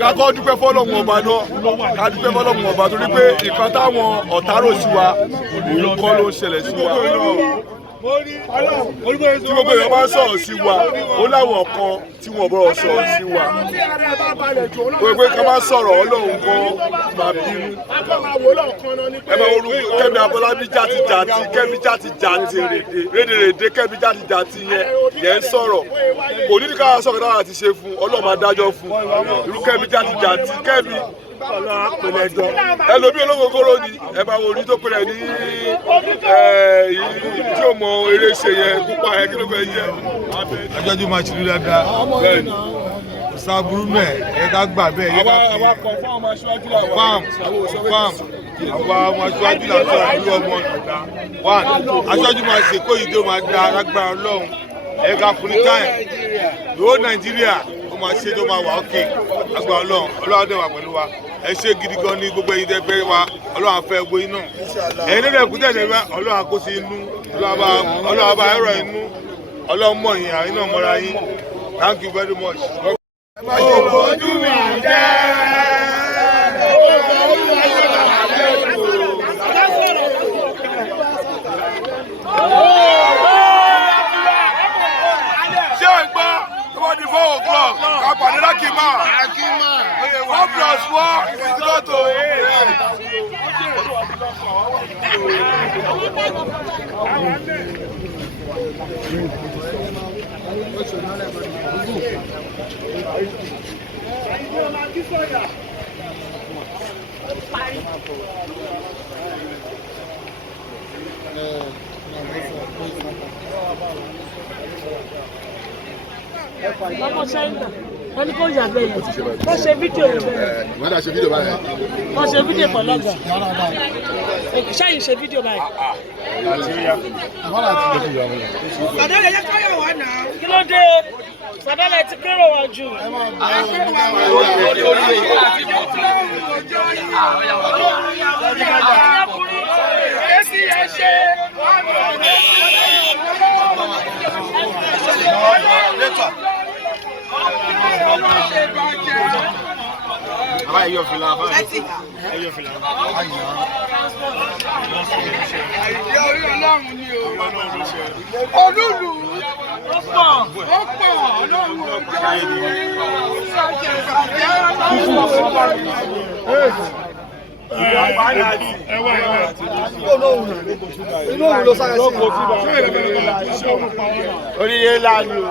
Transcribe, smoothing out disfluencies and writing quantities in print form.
kakọ́ dúpẹ́ fọ́lọ́hun ọba náà ká dúpẹ́ fọ́lọ́hun ọba torí pé nǹkan táwọn ọ̀tá rò sí wa òun kọ́ ló ń ṣẹlẹ̀ sí wa tí gbogbo èèyàn bá sọ̀rọ̀ sí wa ó láwọn kan tí wọ́n bọ̀rọ̀ sọ̀rọ̀ sí wa gbogbo ká má sọ̀rọ̀ ọlọ́run kan máa bínú ẹ bá wọlé Kẹ́mi Afọlábí jàtijàti Kẹ́mi jàtijàti rédèrèdè Kẹ́mi jàtijàti yẹn ń sọ̀rọ̀ kò ní ká sọ̀rọ̀ táwọn àti ṣe fún ọlọ́run máa dájọ́ fún irú Kẹ́mi jàtijàti Kẹ́mi ẹlòmí ológogoro ni ẹ bá wo orí tó pẹlẹ ní tí o mọ eré ṣe yẹn púpà yẹn kí ló fẹ́ yẹ. ajọ́jú máa ṣìlú dáadáa bẹ́ẹ̀ni sábúrú mẹ́ ẹ ká gbà bẹ́ẹ̀ yẹ ká fi àwa kan fún ọmọ aṣáájú làwọn fam àwa ọmọ aṣáájú làwọn ìlú ọmọ ọ̀dà one aṣáájú máa ṣe kó yìí tó máa da alágbára ọlọ́run ẹ ká fún ní táyà ìwọ Nàìjíríà ó máa ṣe tó máa wà ókè agbára ọlọ́run dẹ̀ wà pẹ̀lú wa ẹ ṣe gidi gan ní gbogbo ẹ̀yin tẹ́ wa ọlọ́run afẹ́ gbogbo iná ẹ̀yin nílẹ̀ kú tẹ̀lé wa ọlọ́run àkóso inú ọlọ́run àbá ẹ̀rọ inú ọlọ́run mọ̀ yín àyín náà mọ́ra yín thank you very much. ojú mi jẹ́ ṣé ẹ gbọ́ tó bá di 4 o'clock ká pàdé lákìmá 1+1 is equal to. Ọmọ Ṣáínà wọ́n ní kó yà bẹ́ẹ̀ yẹn wọ́n ṣe fídíò yẹn bẹ́ẹ̀. wọ́n dà ṣe fídíò báyìí. wọ́n ṣe fídíò pọ̀ lọ́gà. ṣáyìn ṣe fídíò báyìí. Sàdálẹ̀ yẹ káyọ̀ wá nà. Kí ló dé? Sàdálẹ̀ ti kérò wá jù. Èsì ẹ ṣe. Àbá ẹ̀yọ̀ fìlà àbá ẹ̀yọ̀ fìlà. Àìjẹ́ orí ọlọ́run ni o. Olúlu. Ó pọ̀. Ó pọ̀ ọlọ́run ò jẹ́ inú òun ló sáré sí oríire ńlá ni o.